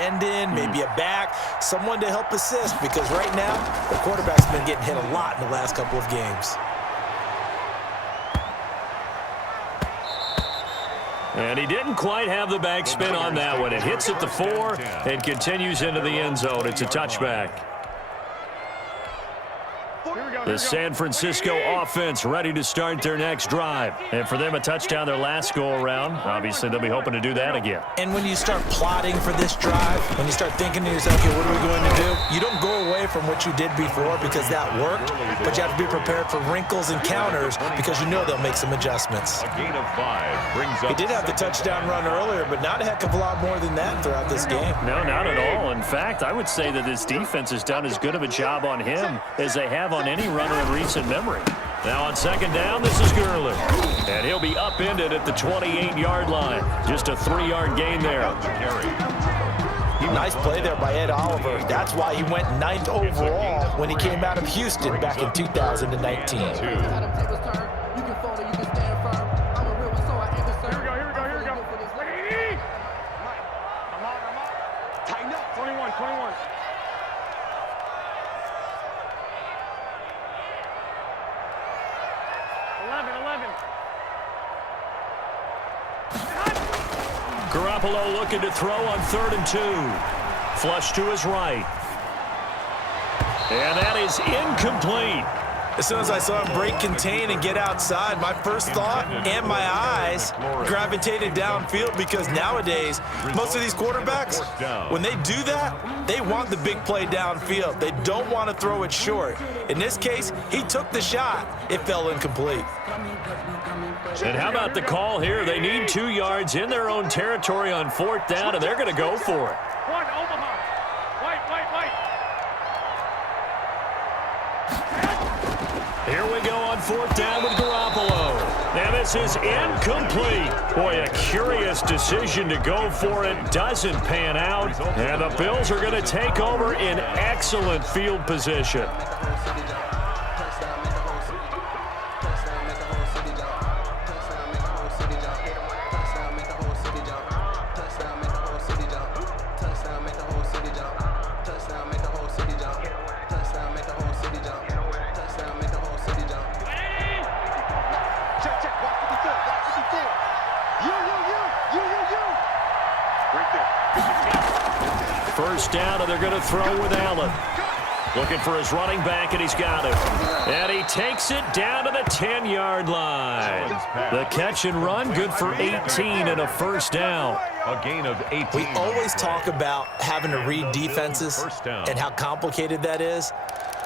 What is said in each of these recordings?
end in, maybe a back, someone to help assist, because right now the quarterback's been getting hit a lot in the last couple of games. And he didn't quite have the backspin on that one. It hits at the 4 and continues into the end zone. It's a touchback. The San Francisco offense ready to start their next drive. And for them, a touchdown their last go-around. Obviously, they'll be hoping to do that again. And when you start plotting for this drive, when you start thinking to yourself, okay, what are we going to do? You don't go away from what you did before because that worked, but you have to be prepared for wrinkles and counters because you know they'll make some adjustments. A gain of 5 brings up. He did have the touchdown run earlier, but not a heck of a lot more than that throughout this game. No, not at all. In fact, I would say that this defense has done as good of a job on him as they have on any runner in recent memory. Now on second down, this is Gurley. And he'll be upended at the 28-yard line. Just a 3-yard gain there. Nice play there by Ed Oliver. That's why he went 9th overall when he came out of Houston back in 2019. Garoppolo looking to throw on 3rd and 2. Flush to his right. And that is incomplete. As soon as I saw him break contain and get outside, my first thought and my eyes gravitated downfield, because nowadays, most of these quarterbacks, when they do that, they want the big play downfield. They don't want to throw it short. In this case, he took the shot. It fell incomplete. And how about the call here? They need 2 yards in their own territory on 4th down, and they're going to go for it. Here we go on 4th down with Garoppolo. Now this is incomplete. Boy, a curious decision to go for it. Doesn't pan out. And the Bills are going to take over in excellent field position. First down, and they're going to throw with Allen. Looking for his running back, and he's got it. And he takes it down to the 10-yard line. The catch and run, good for 18 and a first down. A gain of 18. We always talk about having to read defenses and how complicated that is.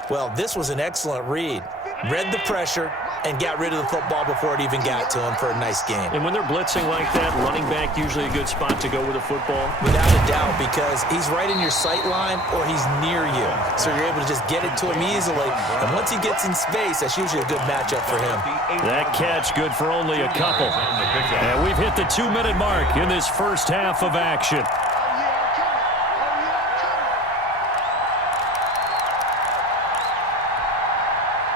Well, this was an excellent read. Read the pressure and got rid of the football before it even got to him for a nice game. And when they're blitzing like that, running back usually a good spot to go with a football. Without a doubt, because he's right in your sight line or he's near you. So you're able to just get it to him easily. And once he gets in space, that's usually a good matchup for him. That catch good for only a couple. And we've hit the 2-minute mark in this first half of action.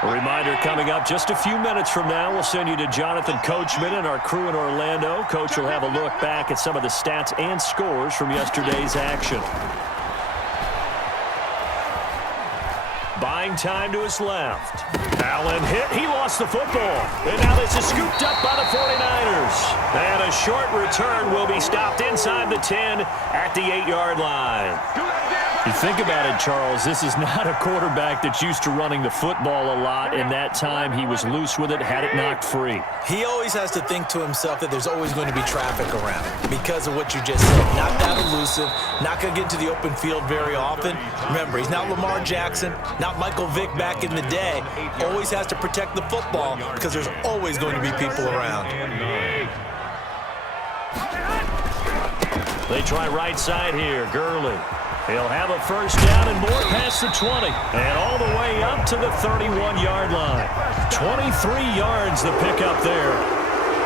A reminder coming up just a few minutes from now, we'll send you to Jonathan Coachman and our crew in Orlando. Coach will have a look back at some of the stats and scores from yesterday's action. Buying time to his left. Allen hit. He lost the football. And now this is scooped up by the 49ers. And a short return will be stopped inside the 10 at the 8-yard line. You think about it, Charles, this is not a quarterback that's used to running the football a lot. In that time, he was loose with it, had it knocked free. He always has to think to himself that there's always going to be traffic around because of what you just said. Not that elusive, not going to get to the open field very often. Remember, he's not Lamar Jackson, not Michael Vick back in the day. Always has to protect the football because there's always going to be people around. They try right side here, Gurley. He'll have a first down and more past the 20. And all the way up to the 31-yard line. 23 yards the pickup there.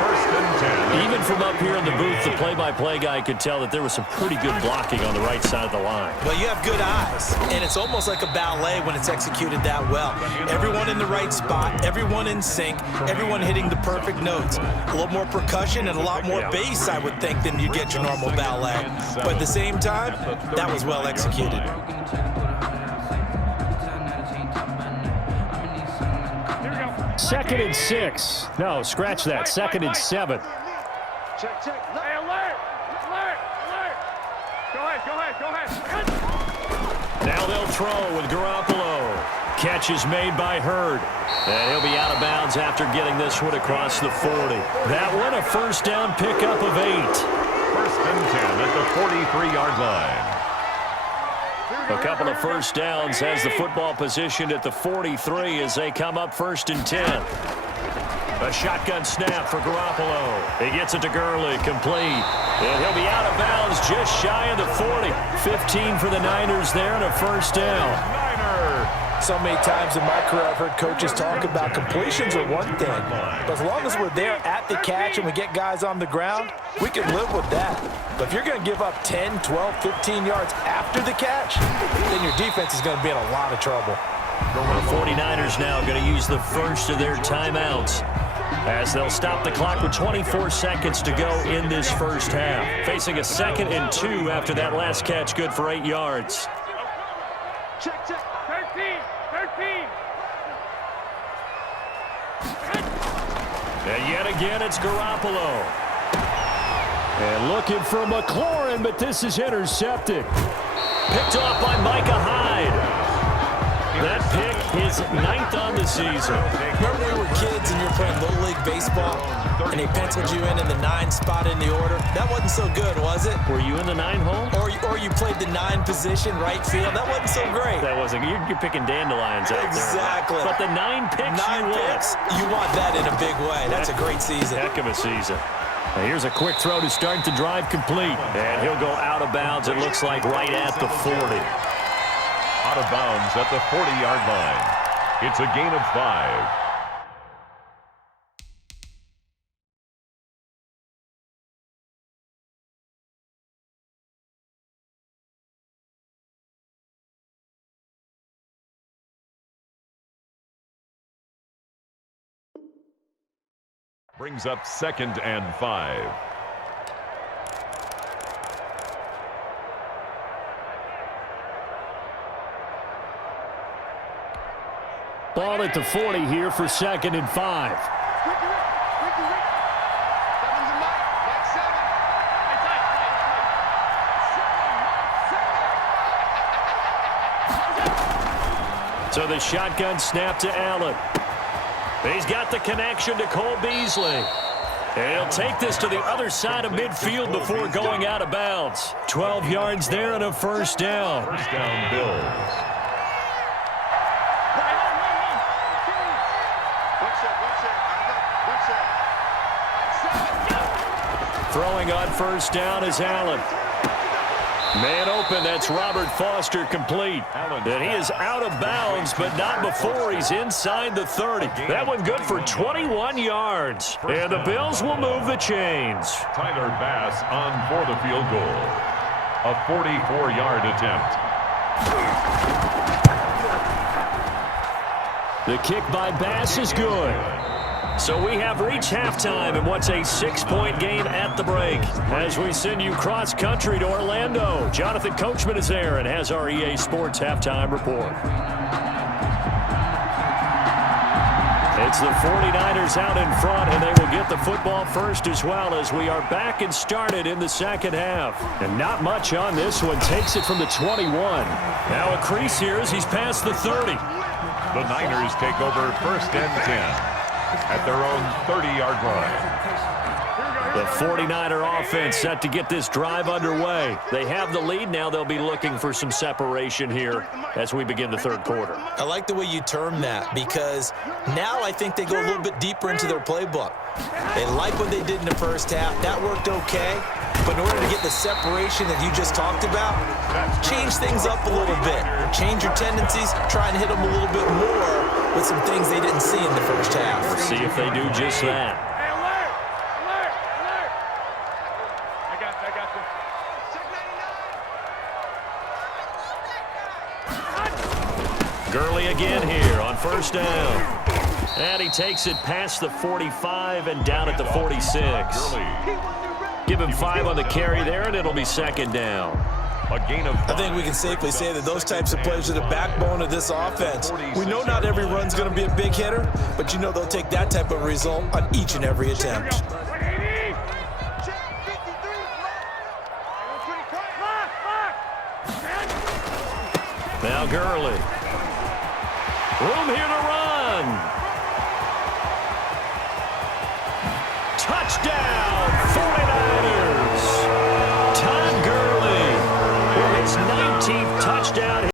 First and 10. Even from up here in the booth, the play-by-play guy could tell that there was some pretty good blocking on the right side of the line. Well, you have good eyes, and it's almost like a ballet when it's executed that well. Everyone in the right spot, everyone in sync, everyone hitting the perfect notes. A little more percussion and a lot more bass, I would think, than you get your normal ballet. But at the same time, that was well executed. Second and 6. No, scratch that. Second and 7. Check. Hey, alert! Go ahead. Now they'll throw with Garoppolo. Catch is made by Hurd. And he'll be out of bounds after getting this one across the 40. That one a first down pickup of 8. First and 10 at the 43-yard line. A couple of first downs has the football positioned at the 43 as they come up first and 10. A shotgun snap for Garoppolo. He gets it to Gurley, complete. And he'll be out of bounds just shy of the 40. 15 for the Niners there and a first down. So many times in my career I've heard coaches talk about completions are one thing. But as long as we're there at the catch and we get guys on the ground, we can live with that. But if you're going to give up 10, 12, 15 yards after the catch, then your defense is going to be in a lot of trouble. The 49ers now going to use the first of their timeouts as they'll stop the clock with 24 seconds to go in this first half. Facing a 2nd and 2 after that last catch, good for 8 yards. Check. 13. And yet again, it's Garoppolo. And looking for McLaurin, but this is intercepted. Picked off by Micah Hyde. That pick, his 9th on the season. Remember when we were kids and you were playing Little League Baseball and they penciled you in the 9 spot in the order? That wasn't so good, was it? Were you in the 9 hole? Or you played the 9 position, right field? That wasn't so great. That wasn't. You're picking dandelions out there. Exactly. But the 9 picks you want that in a big way. That's a great season. Heck of a season. Now here's a quick throw to start the drive complete. And he'll go out of bounds, it looks like, right at the 40. Out of bounds at the 40-yard line. It's a gain of 5. Brings up 2nd and 5. Ball at the 40 here for 2nd and 5. So the shotgun snap to Allen. He's got the connection to Cole Beasley. And he'll take this to the other side of midfield before going out of bounds. 12 yards there and a first down. First down, Bills. Throwing on first down is Allen. Man open, that's Robert Foster, complete. And he is out of bounds, but not before he's inside the 30. That one good for 21 yards. And the Bills will move the chains. Tyler Bass on for the field goal. A 44-yard attempt. The kick by Bass is good. So we have reached halftime in what's a 6-point game at the break. As we send you cross-country to Orlando, Jonathan Coachman is there and has our EA Sports halftime report. It's the 49ers out in front, and they will get the football first as well as we are back and started in the second half. And not much on this one. Takes it from the 21. Now a crease here as he's past the 30. The Niners take over first and 10. At their own 30-yard line. The 49er offense set to get this drive underway. They have the lead. Now they'll be looking for some separation here as we begin the third quarter. I like the way you term that because now I think they go a little bit deeper into their playbook. They like what they did in the first half. That worked okay. But in order to get the separation that you just talked about, change things up a little bit. Change your tendencies. Try and hit them a little bit more with some things they didn't see in the first half. Let's see if they do just that. Gurley again here on first down. And he takes it past the 45 and down at the 46. Give him 5 on the carry there, and it'll be second down. A gain of 5. I think we can safely say that those types of plays are the backbone of this offense. We know not every run's going to be a big hitter, but you know they'll take that type of result on each and every attempt. Now Gurley. Room here to run. Touchdown!